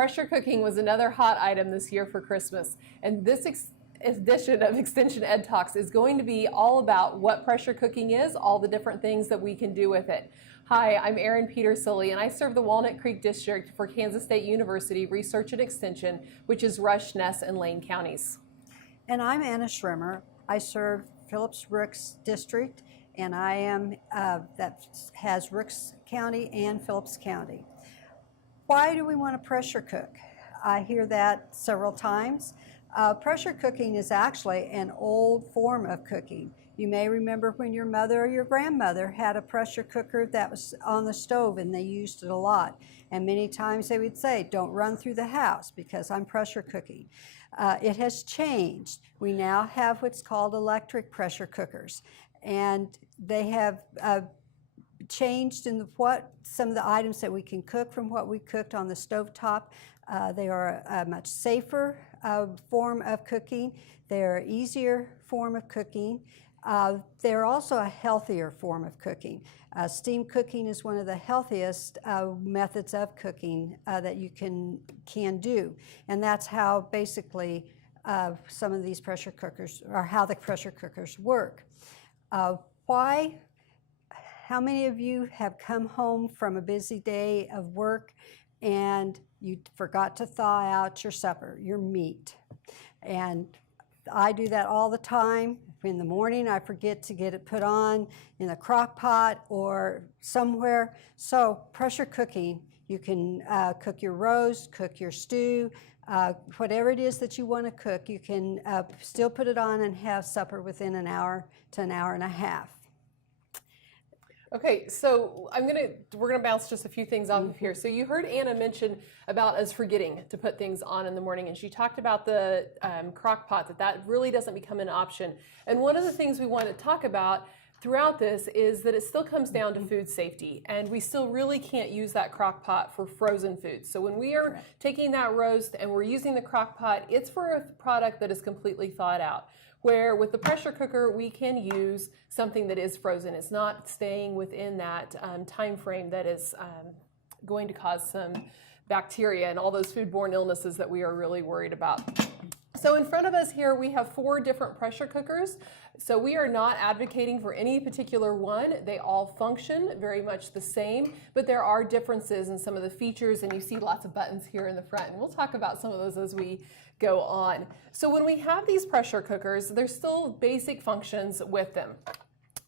pressure cooking was another hot item this year for Christmas. And this edition of Extension Ed Talks is going to be all about what pressure cooking is, all the different things that we can do with it. Hi, I'm Erin Petersilie, and I serve the Walnut Creek District for Kansas State University Research and Extension, which is Rush, Ness, and Lane counties. And I'm Anna Schremmer. I serve Phillips Rooks District, and I am that has Rooks County and Phillips County. Why do we want to pressure cook? I hear that several times. Pressure cooking is actually an old form of cooking. You may remember when your mother or your grandmother had a pressure cooker that was on the stove and they used it a lot. And many times they would say, don't run through the house because I'm pressure cooking. It has changed. We now have what's called electric pressure cookers. And they have changed in some of the items that we can cook from what we cooked on the stovetop. They are a much safer form of cooking. They're an easier form of cooking. They're also a healthier form of cooking. Steam cooking is one of the healthiest methods of cooking that you can do. And that's how basically some of these pressure cookers, or how the pressure cookers work. How many of you have come home from a busy day of work and you forgot to thaw out your supper, your meat? And I do that all the time. In the morning, I forget to get it put on in a crock pot or somewhere. So pressure cooking, you can cook your roast, cook your stew, whatever it is that you want to cook, you can still put it on and have supper within an hour to an hour and a half. Okay, so we're gonna bounce just a few things off of here. So you heard Anna mention about us forgetting to put things on in the morning, and she talked about the crock pot, that really doesn't become an option. And one of the things we want to talk about throughout this is that it still comes down to food safety, and we still really can't use that crock pot for frozen foods. So when we are taking that roast and we're using the crock pot, it's for a product that is completely thawed out. Where with the pressure cooker, we can use something that is frozen. It's not staying within that time frame that is going to cause some bacteria and all those foodborne illnesses that we are really worried about. So in front of us here, we have 4 different pressure cookers. So we are not advocating for any particular one. They all function very much the same, but there are differences in some of the features, and you see lots of buttons here in the front. And we'll talk about some of those as we go on. So when we have these pressure cookers, there's still basic functions with them,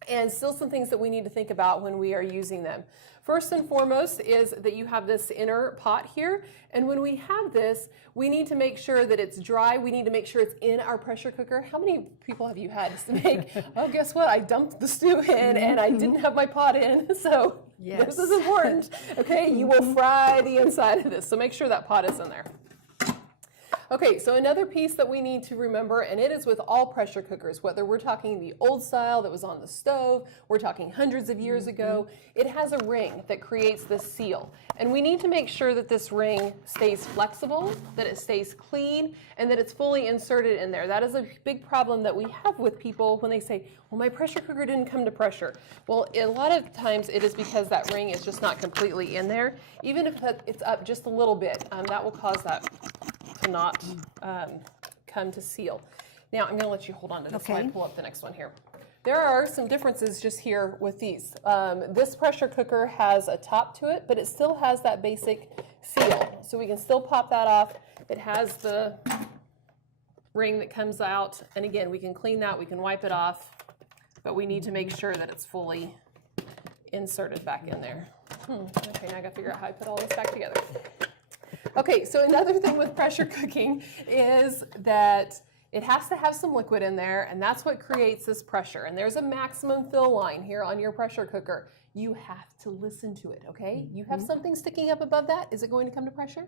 and still some things that we need to think about when we are using them. First and foremost is that you have this inner pot here, and when we have this, we need to make sure that it's dry. We need to make sure it's in our pressure cooker. How many people have you had to make, oh, guess what? I dumped the stew in and I didn't have my pot in, so yes. This is important, okay? You will fry the inside of this, so make sure that pot is in there. Okay, so another piece that we need to remember, and it is with all pressure cookers, whether we're talking the old style that was on the stove, we're talking hundreds of years ago, it has a ring that creates this seal. And we need to make sure that this ring stays flexible, that it stays clean, and that it's fully inserted in there. That is a big problem that we have with people when they say, well, my pressure cooker didn't come to pressure. Well, a lot of times it is because that ring is just not completely in there. Even if it's up just a little bit, that will cause that to not come to seal. Now, I'm going to let you hold on to this while I pull up the next one here. There are some differences just here with these. This pressure cooker has a top to it, but it still has that basic seal. So we can still pop that off. It has the ring that comes out. And again, we can clean that, we can wipe it off, but we need to make sure that it's fully inserted back in there. Okay, now I got to figure out how I put all this back together. Okay, so another thing with pressure cooking is that it has to have some liquid in there, and that's what creates this pressure. And there's a maximum fill line here on your pressure cooker. You have to listen to it, okay? You have something sticking up above that. Is it going to come to pressure?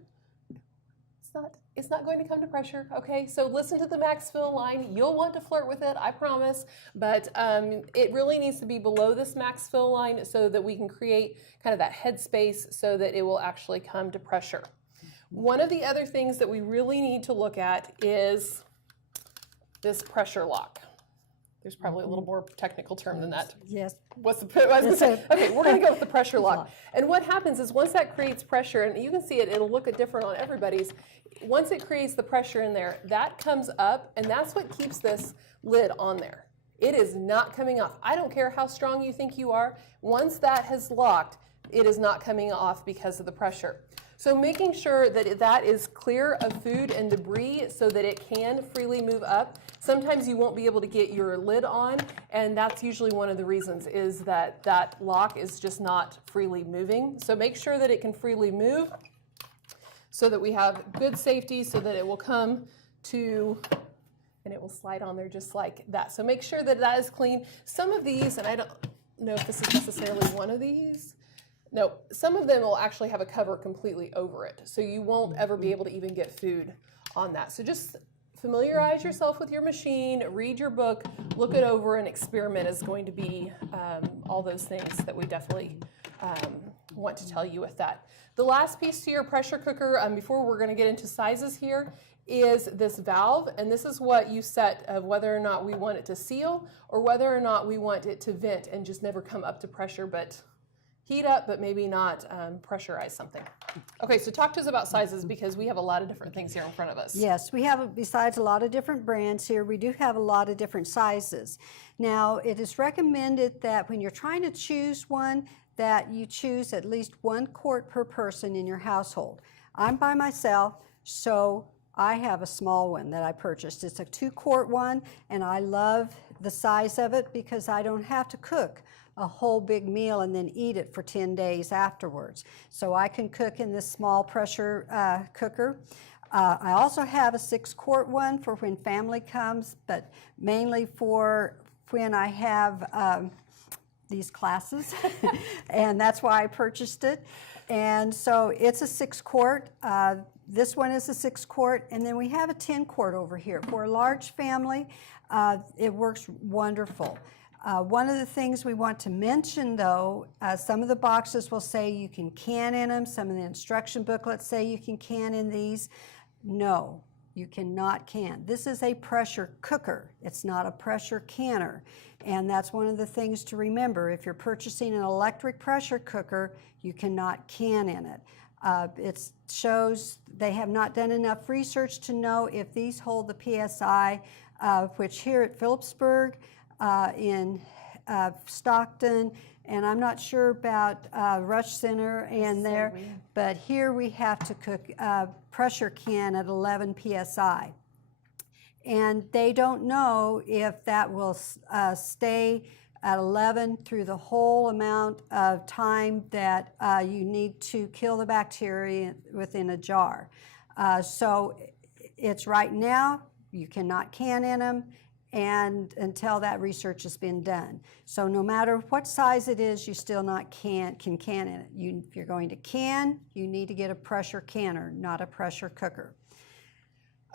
It's not going to come to pressure, okay? So listen to the max fill line. You'll want to flirt with it, I promise, but it really needs to be below this max fill line so that we can create kind of that head space so that it will actually come to pressure. One of the other things that we really need to look at is this pressure lock. There's probably a little more technical term than that. Yes. What's the, I was gonna say, okay, we're gonna go with the pressure lock. And what happens is once that creates pressure, and you can see it, it'll look different on everybody's. Once it creates the pressure in there, that comes up, and that's what keeps this lid on there. It is not coming off. I don't care how strong you think you are. Once that has locked, it is not coming off because of the pressure. So making sure that that is clear of food and debris so that it can freely move up. Sometimes you won't be able to get your lid on, and that's usually one of the reasons, is that that lock is just not freely moving. So make sure that it can freely move so that we have good safety, so that it will come to, and it will slide on there just like that. So make sure that that is clean. Some of these, and I don't know if this is necessarily one of these, no, some of them will actually have a cover completely over it, so you won't ever be able to even get food on that. So just familiarize yourself with your machine, read your book, look it over, and experiment is going to be all those things that we definitely want to tell you with that. The last piece to your pressure cooker, before we're going to get into sizes here, is this valve, and this is what you set of whether or not we want it to seal or whether or not we want it to vent and just never come up to pressure, but heat up, but maybe not pressurize something. Okay, so talk to us about sizes, because we have a lot of different things here in front of us. Yes, we have, besides a lot of different brands here, we do have a lot of different sizes. Now, it is recommended that when you're trying to choose one, that you choose at least 1 quart per person in your household. I'm by myself, so I have a small one that I purchased. It's a 2-quart one, and I love the size of it because I don't have to cook a whole big meal and then eat it for 10 days afterwards. So I can cook in this small pressure cooker. I also have a 6-quart one for when family comes, but mainly for when I have these classes, and that's why I purchased it. And so it's a 6-quart. This one is a 6-quart, and then we have a 10-quart over here. For a large family, it works wonderful. One of the things we want to mention, though, some of the boxes will say you can can in them. Some of the instruction booklets say you can can in these. No, you cannot can. This is a pressure cooker. It's not a pressure canner. And that's one of the things to remember. If you're purchasing an electric pressure cooker, you cannot can in it. It shows they have not done enough research to know if these hold the PSI, which here at Phillipsburg, in Stockton, and I'm not sure about Rush Center and there, but here we have to cook pressure can at 11 PSI. And they don't know if that will stay at 11 through the whole amount of time that you need to kill the bacteria within a jar. So it's right now, you cannot can in them, and until that research has been done. So no matter what size it is, you still not can can in it. If you're going to can, you need to get a pressure canner, not a pressure cooker.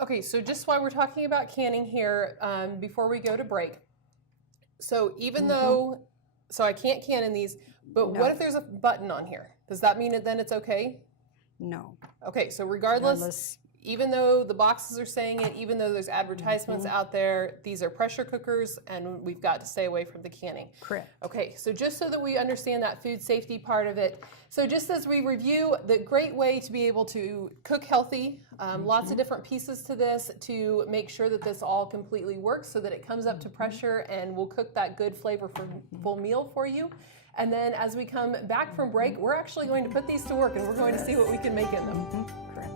Okay, so just while we're talking about canning here, before we go to break, so even though, so I can't can in these, but what if there's a button on here? Does that mean that then it's okay? No. Okay, so regardless, even though the boxes are saying it, even though there's advertisements out there, these are pressure cookers, and we've got to stay away from the canning. Correct. Okay, so just so that we understand that food safety part of it, so just as we review, the great way to be able to cook healthy, lots of different pieces to this to make sure that this all completely works so that it comes up to pressure and will cook that good flavorful meal for you. And then as we come back from break, we're actually going to put these to work and we're going to see what we can make in them. Correct.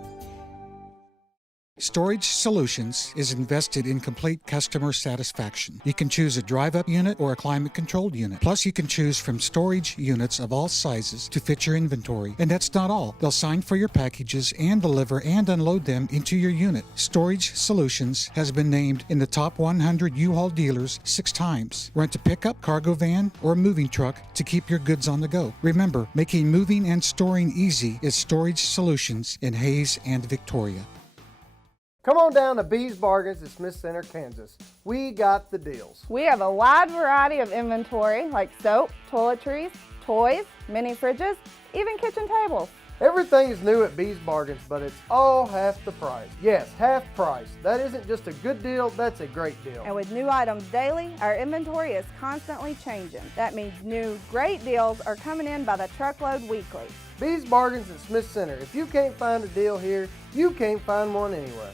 Storage Solutions is invested in complete customer satisfaction. You can choose a drive-up unit or a climate-controlled unit. Plus, you can choose from storage units of all sizes to fit your inventory. And that's not all. They'll sign for your packages and deliver and unload them into your unit. Storage Solutions has been named in the top 100 U-Haul dealers 6 times. Rent a pickup, cargo van, or a moving truck to keep your goods on the go. Remember, making moving and storing easy is Storage Solutions in Hayes and Victoria. Come on down to B's Bargains at Smith Center, Kansas. We got the deals. We have a wide variety of inventory like soap, toiletries, toys, mini fridges, even kitchen tables. Everything is new at Bees Bargains, but it's all half the price. Yes, half price. That isn't just a good deal, that's a great deal. And with new items daily, our inventory is constantly changing. That means new great deals are coming in by the truckload weekly. Bees Bargains at Smith Center. If you can't find a deal here, you can't find one anywhere.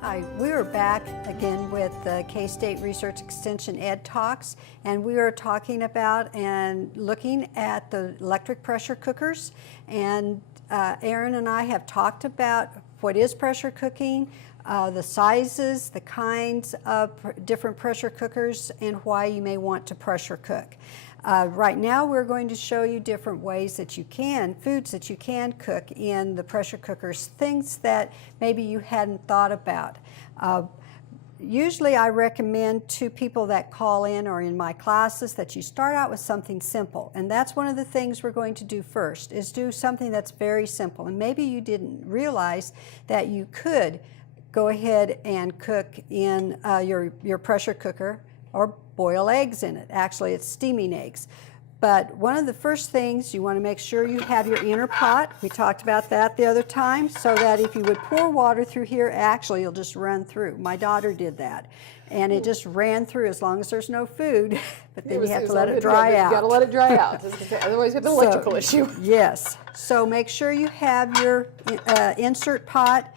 Hi, we are back again with the K-State Research Extension Ed Talks, and we are talking about and looking at the electric pressure cookers. And Erin and I have talked about what is pressure cooking, the sizes, the kinds of different pressure cookers, and why you may want to pressure cook. Right now we're going to show you different ways that you can, foods that you can cook in the pressure cookers, things that maybe you hadn't thought about. Usually I recommend to people that call in or in my classes that you start out with something simple, and that's one of the things we're going to do first, is do something that's very simple. And maybe you didn't realize that you could go ahead and cook in your pressure cooker or boil eggs in it. Actually, it's steaming eggs. But one of the first things, you want to make sure you have your inner pot. We talked about that the other time, so that if you would pour water through here, actually it'll just run through. My daughter did that, and it just ran through as long as there's no food, but then you have to let it dry out. You got to let it dry out, otherwise you have an electrical issue. Yes, so make sure you have your insert pot.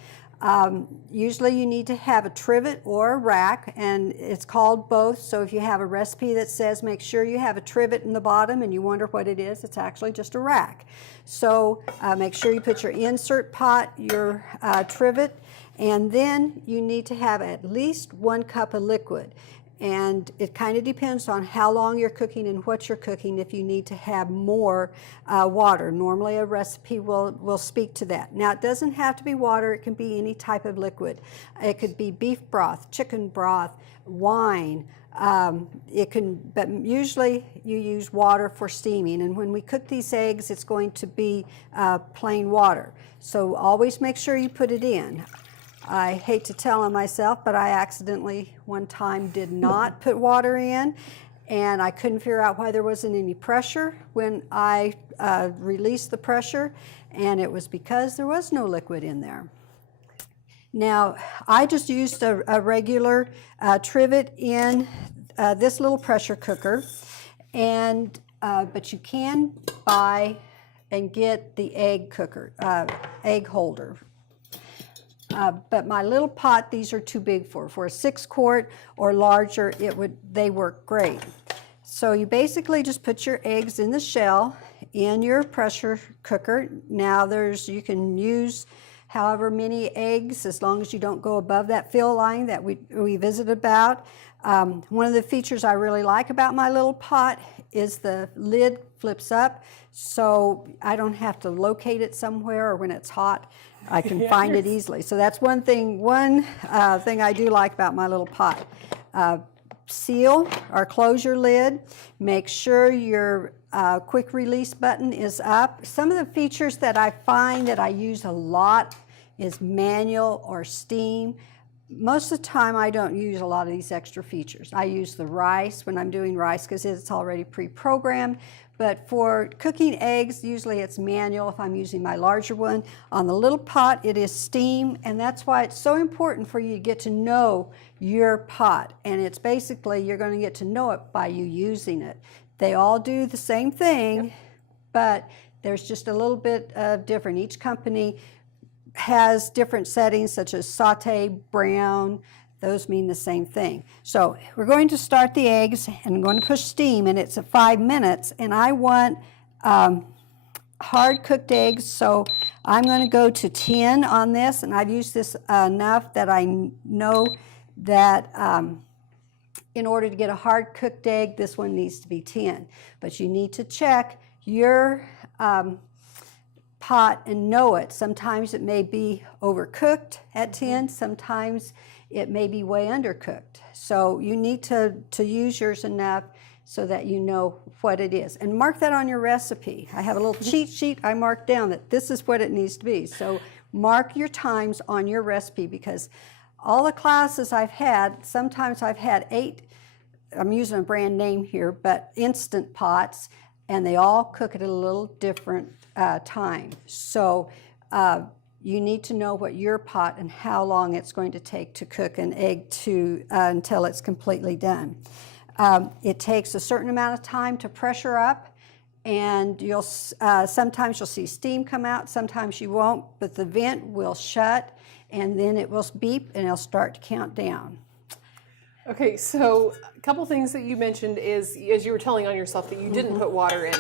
Usually you need to have a trivet or a rack, and it's called both. So if you have a recipe that says make sure you have a trivet in the bottom and you wonder what it is, it's actually just a rack. So make sure you put your insert pot, your trivet, and then you need to have at least 1 cup of liquid. And it kind of depends on how long you're cooking and what you're cooking if you need to have more water. Normally a recipe will speak to that. Now, it doesn't have to be water, it can be any type of liquid. It could be beef broth, chicken broth, wine. But usually you use water for steaming, and when we cook these eggs, it's going to be plain water. So always make sure you put it in. I hate to tell on myself, but I accidentally one time did not put water in, and I couldn't figure out why there wasn't any pressure when I released the pressure, and it was because there was no liquid in there. Now, I just used a regular trivet in this little pressure cooker, and but you can buy and get the egg cooker, egg holder. But my little pot, these are too big for a 6-quart or larger, they work great. So you basically just put your eggs in the shell in your pressure cooker. Now you can use however many eggs, as long as you don't go above that fill line that we visited about. One of the features I really like about my little pot is the lid flips up, so I don't have to locate it somewhere, or when it's hot, I can find it easily. So that's one thing I do like about my little pot. Seal or close your lid. Make sure your quick release button is up. Some of the features that I find that I use a lot is manual or steam. Most of the time I don't use a lot of these extra features. I use the rice when I'm doing rice because it's already pre-programmed. But for cooking eggs, usually it's manual if I'm using my larger one. On the little pot, it is steam, and that's why it's so important for you to get to know your pot. And it's basically, you're going to get to know it by you using it. They all do the same thing, but there's just a little bit of different. Each company has different settings, such as saute, brown. Those mean the same thing. So we're going to start the eggs, and I'm going to push steam, and it's at 5 minutes, and I want hard cooked eggs, so I'm going to go to 10 on this, and I've used this enough that I know that in order to get a hard cooked egg, this one needs to be 10. But you need to check your pot and know it. Sometimes it may be overcooked at 10, sometimes it may be way undercooked. So you need to use yours enough so that you know what it is. And mark that on your recipe. I have a little cheat sheet I marked down that this is what it needs to be. So mark your times on your recipe, because all the classes I've had, sometimes I've had 8, I'm using a brand name here, but Instant Pots. and they all cook at a little different time. So you need to know what your pot and how long it's going to take to cook an egg until it's completely done. It takes a certain amount of time to pressure up, and sometimes you'll see steam come out, sometimes you won't, but the vent will shut, and then it will beep, and it'll start to count down. Okay, so a couple things that you mentioned is, as you were telling on yourself, that you didn't put water in.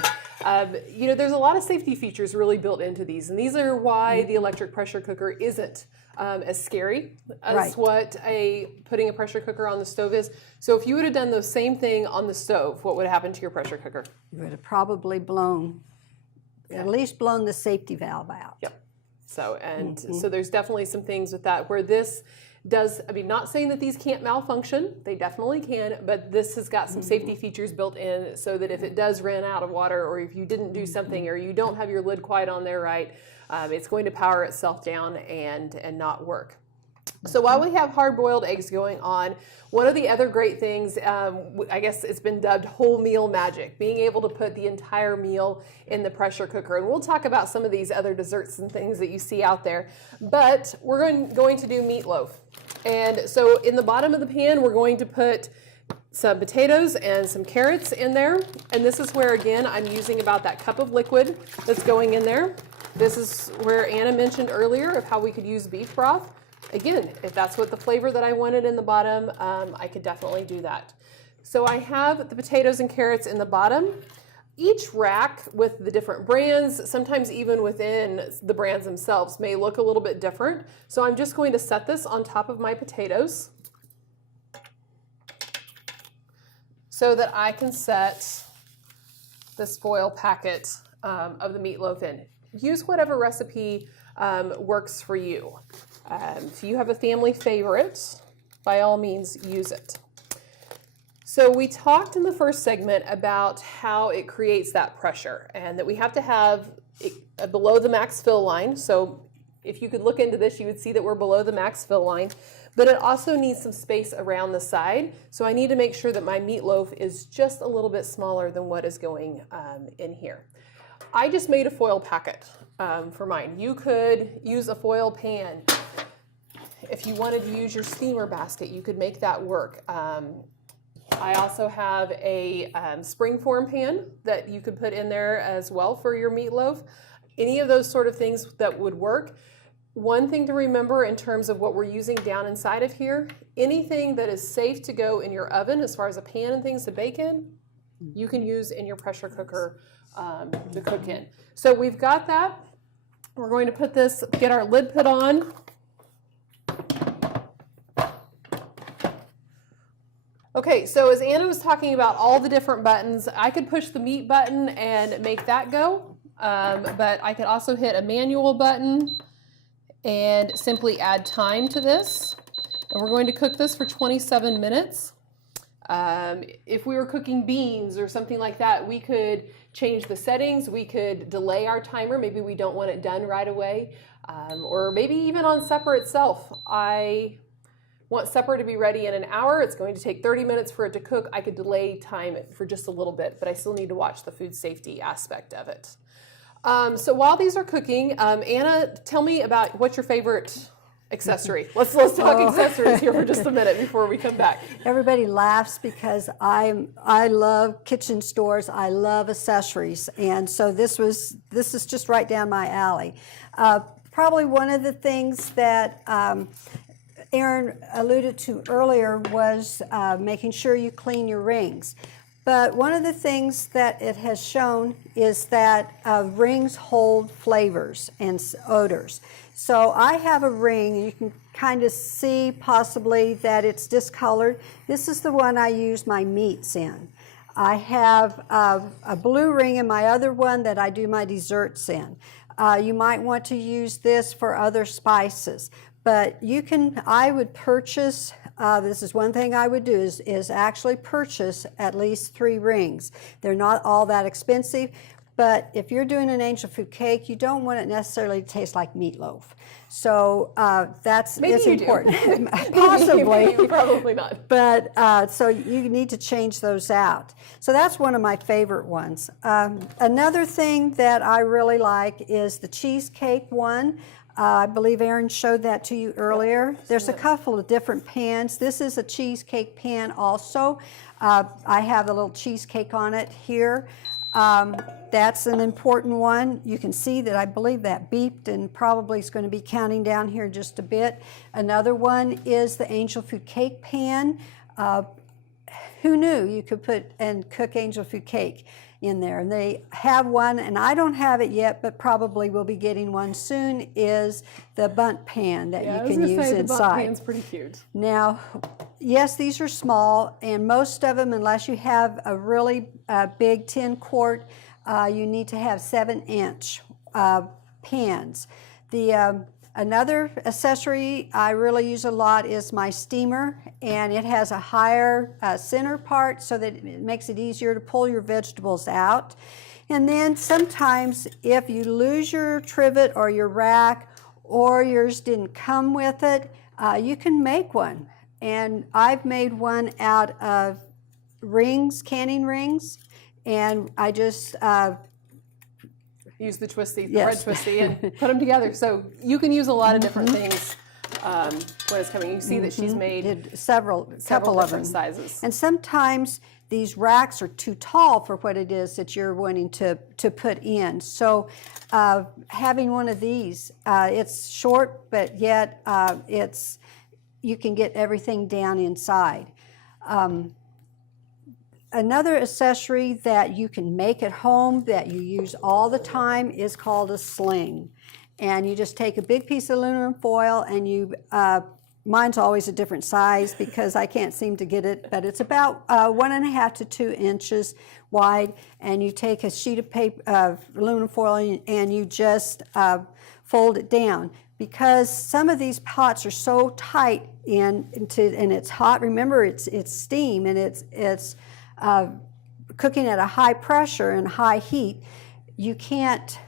You know, there's a lot of safety features really built into these, and these are why the electric pressure cooker isn't as scary as what putting a pressure cooker on the stove is. So if you would have done the same thing on the stove, what would have happened to your pressure cooker? You would have probably at least blown the safety valve out. Yep. So, so there's definitely some things with that where this does, I mean, not saying that these can't malfunction, they definitely can, but this has got some safety features built in so that if it does run out of water, or if you didn't do something, or you don't have your lid quite on there right, it's going to power itself down and not work. So while we have hard-boiled eggs going on, one of the other great things, I guess it's been dubbed whole meal magic, being able to put the entire meal in the pressure cooker. And we'll talk about some of these other desserts and things that you see out there. But we're going to do meatloaf. And so in the bottom of the pan, we're going to put some potatoes and some carrots in there. And this is where, again, I'm using about that cup of liquid that's going in there. This is where Anna mentioned earlier of how we could use beef broth. Again, if that's what the flavor that I wanted in the bottom, I could definitely do that. So I have the potatoes and carrots in the bottom. Each rack with the different brands, sometimes even within the brands themselves, may look a little bit different. So I'm just going to set this on top of my potatoes so that I can set this foil packet of the meatloaf in. Use whatever recipe works for you. If you have a family favorite, by all means, use it. So we talked in the first segment about how it creates that pressure and that we have to have it below the max fill line. So if you could look into this, you would see that we're below the max fill line, but it also needs some space around the side. So I need to make sure that my meatloaf is just a little bit smaller than what is going in here. I just made a foil packet for mine. You could use a foil pan. If you wanted to use your steamer basket, you could make that work. I also have a springform pan that you could put in there as well for your meatloaf. Any of those sort of things that would work. One thing to remember in terms of what we're using down inside of here, anything that is safe to go in your oven as far as a pan and things to bake in, you can use in your pressure cooker to cook in. So we've got that. We're going to put this, get our lid put on. Okay, so as Anna was talking about all the different buttons, I could push the meat button and make that go, but I could also hit a manual button and simply add time to this. And we're going to cook this for 27 minutes. If we were cooking beans or something like that, we could change the settings. We could delay our timer. Maybe we don't want it done right away. Or maybe even on supper itself. I want supper to be ready in an hour. It's going to take 30 minutes for it to cook. I could delay time for just a little bit, but I still need to watch the food safety aspect of it. So while these are cooking, Anna, tell me about what's your favorite accessory. Let's talk accessories here for just a minute before we come back. Everybody laughs because I love kitchen stores. I love accessories, and so this is just right down my alley. Probably one of the things that Erin alluded to earlier was making sure you clean your rings. But one of the things that it has shown is that rings hold flavors and odors. So I have a ring, and you can kind of see possibly that it's discolored. This is the one I use my meats in. I have a blue ring in my other one that I do my desserts in. You might want to use this for other spices. But I would purchase, this is one thing I would do, is actually purchase at least 3 rings. They're not all that expensive. But if you're doing an angel food cake, you don't want it necessarily to taste like meatloaf. So it's important. Possibly. Maybe, probably not. But so you need to change those out. So that's one of my favorite ones. Another thing that I really like is the cheesecake one. I believe Erin showed that to you earlier. There's a couple of different pans. This is a cheesecake pan also. I have a little cheesecake on it here. That's an important one. You can see that I believe that beeped and probably is going to be counting down here just a bit. Another one is the angel food cake pan. Who knew you could put and cook angel food cake in there? And they have one, and I don't have it yet, but probably will be getting one soon, is the bundt pan that you can use inside. The bundt pan's pretty cute. Now, yes, these are small, and most of them, unless you have a really big 10 quart, you need to have 7-inch pans. Another accessory I really use a lot is my steamer, and it has a higher center part so that it makes it easier to pull your vegetables out. And then sometimes if you lose your trivet or your rack, or yours didn't come with it, you can make one. And I've made one out of rings, canning rings, and I just use the twisty, the Yes. red twisty, and put them together. So you can use a lot of different things when it's coming. You see that she's made did several several of them. different sizes. And sometimes these racks are too tall for what it is that you're wanting to put in. So having one of these, it's short, but yet you can get everything down inside. Another accessory that you can make at home that you use all the time is called a sling. And you just take a big piece of aluminum foil and you, mine's always a different size because I can't seem to get it, but it's about 1.5 to 2 inches wide. And you take a sheet of paper, aluminum foil, and you just fold it down. Because some of these pots are so tight and it's hot. Remember, it's steam, and it's cooking at a high pressure and high heat. You can't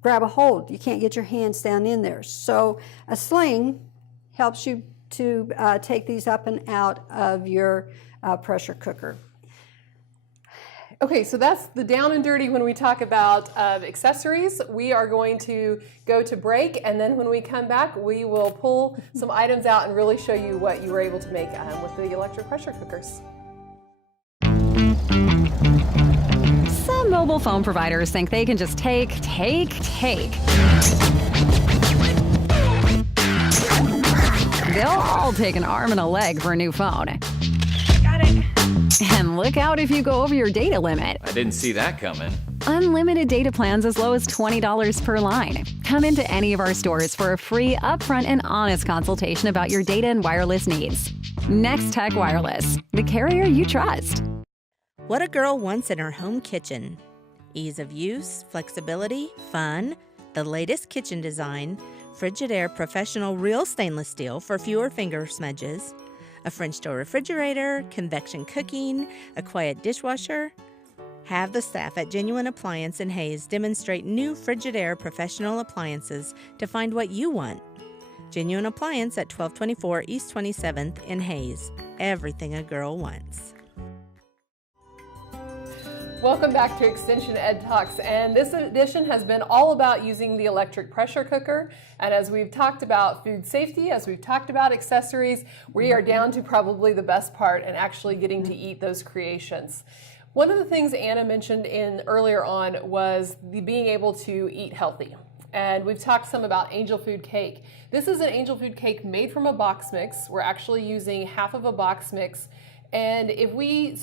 grab a hold. You can't get your hands down in there. So a sling helps you to take these up and out of your pressure cooker. Okay, so that's the down and dirty when we talk about accessories. We are going to go to break, and then when we come back, we will pull some items out and really show you what you were able to make with the electric pressure cookers. Some mobile phone providers think they can just take. They'll all take an arm and a leg for a new phone. Got it. And look out if you go over your data limit. I didn't see that coming. Unlimited data plans as low as $20 per line. Come into any of our stores for a free, upfront, and honest consultation about your data and wireless needs. Nex-Tech Wireless, the carrier you trust. What a girl wants in her home kitchen. Ease of use, flexibility, fun, the latest kitchen design, Frigidaire Professional Real Stainless Steel for fewer finger smudges, a French door refrigerator, convection cooking, a quiet dishwasher. Have the staff at Genuine Appliance in Hayes demonstrate new Frigidaire Professional appliances to find what you want. Genuine Appliance at 1224 East 27th in Hayes. Everything a girl wants. Welcome back to Extension Ed Talks, and this edition has been all about using the electric pressure cooker. And as we've talked about food safety, as we've talked about accessories, we are down to probably the best part and actually getting to eat those creations. One of the things Anna mentioned earlier on was being able to eat healthy. And we've talked some about angel food cake. This is an angel food cake made from a box mix. We're actually using half of a box mix. And if we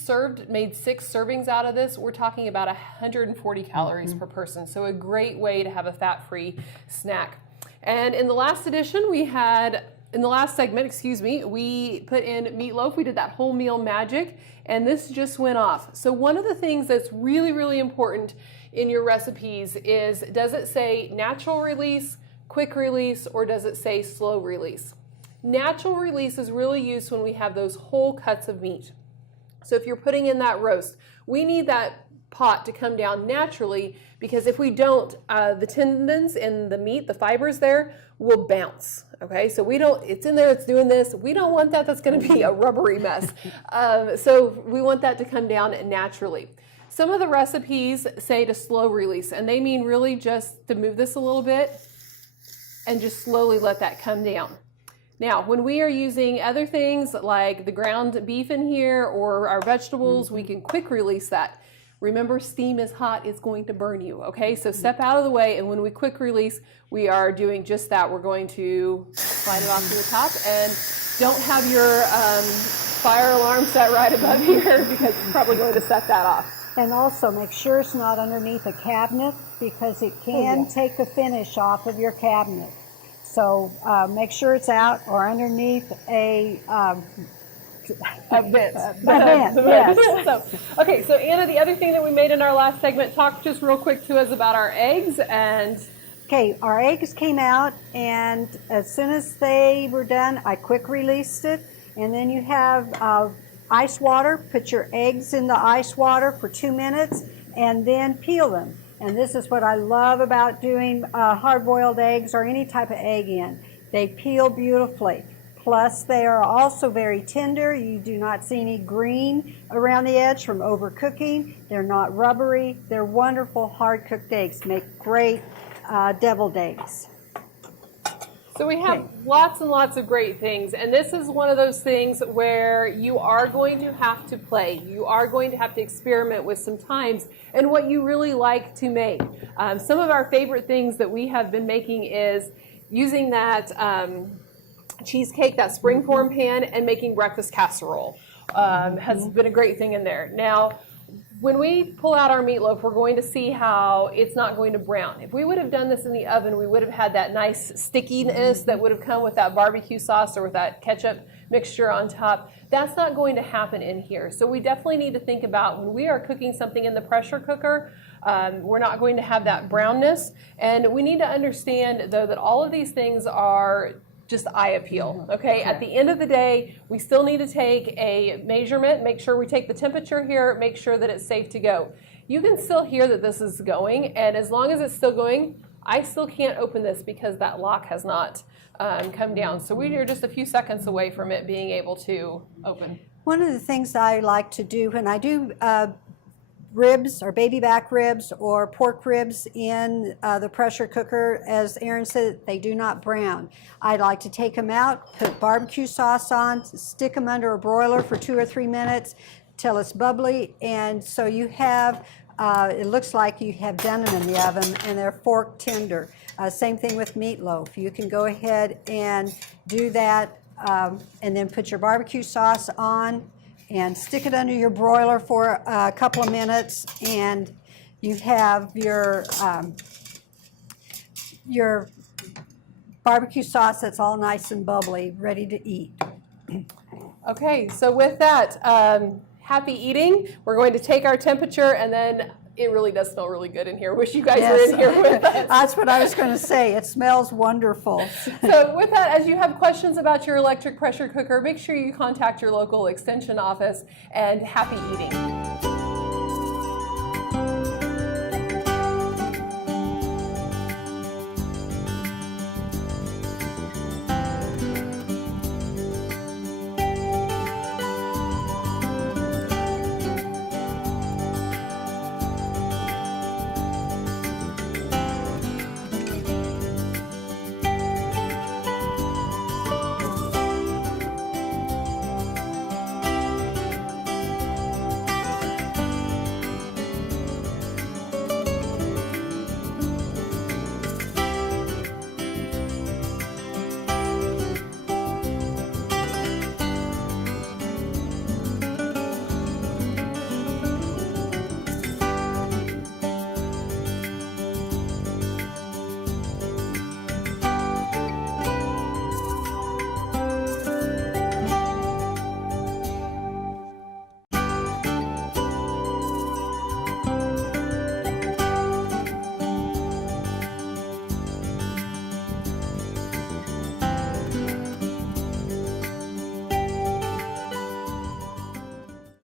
made 6 servings out of this, we're talking about 140 calories per person. So a great way to have a fat-free snack. And in the last edition, in the last segment, we put in meatloaf. We did that whole meal magic, and this just went off. So one of the things that's really, really important in your recipes is, does it say natural release, quick release, or does it say slow release? Natural release is really used when we have those whole cuts of meat. So if you're putting in that roast, we need that pot to come down naturally, because if we don't, the tendons and the meat, the fibers there, will bounce. Okay, so we don't, it's in there, it's doing this. We don't want that. That's going to be a rubbery mess. So we want that to come down naturally. Some of the recipes say to slow release, and they mean really just to move this a little bit and just slowly let that come down. Now, when we are using other things like the ground beef in here or our vegetables, we can quick release that. Remember, steam is hot, it's going to burn you, okay? So step out of the way, and when we quick release, we are doing just that. We're going to slide it off to the top, and don't have your fire alarm set right above here, because it's probably going to set that off. And also make sure it's not underneath a cabinet, because it can take the finish off of your cabinet. So make sure it's out or underneath a vent. Yes. So, okay, so Anna, the other thing that we made in our last segment, talk just real quick to us about our eggs. And okay, our eggs came out, and as soon as they were done, I quick released it. And then you have ice water. Put your eggs in the ice water for 2 minutes, and then peel them. And this is what I love about doing hard-boiled eggs or any type of egg in. They peel beautifully. Plus, they are also very tender. You do not see any green around the edge from overcooking. They're not rubbery. They're wonderful hard-cooked eggs. Make great deviled eggs. so we have lots and lots of great things, and this is one of those things where you are going to have to play. You are going to have to experiment with some times and what you really like to make. Some of our favorite things that we have been making is using that cheesecake, that springform pan, and making breakfast casserole has been a great thing in there. Now, when we pull out our meatloaf, we're going to see how it's not going to brown. If we would have done this in the oven, we would have had that nice stickiness that would have come with that barbecue sauce or with that ketchup mixture on top. That's not going to happen in here. So we definitely need to think about when we are cooking something in the pressure cooker, we're not going to have that brownness. And we need to understand, though, that all of these things are just eye appeal, okay? At the end of the day, we still need to take a measurement, make sure we take the temperature here, make sure that it's safe to go. You can still hear that this is going, and as long as it's still going, I still can't open this because that lock has not come down. So we are just a few seconds away from it being able to open. One of the things I like to do when I do ribs or baby back ribs or pork ribs in the pressure cooker, as Erin said, they do not brown. I like to take them out, put barbecue sauce on, stick them under a broiler for 2 or 3 minutes till it's bubbly, and so you have, it looks like you have done them in the oven, and they're fork tender. Same thing with meatloaf. You can go ahead and do that, and then put your barbecue sauce on and stick it under your broiler for a couple of minutes, and you have your barbecue sauce that's all nice and bubbly, ready to eat. Okay, so with that, happy eating. We're going to take our temperature, and then it really does smell really good in here. Wish you guys were in here with us. That's what I was going to say. It smells wonderful. So with that, as you have questions about your electric pressure cooker, make sure you contact your local extension office, and happy eating.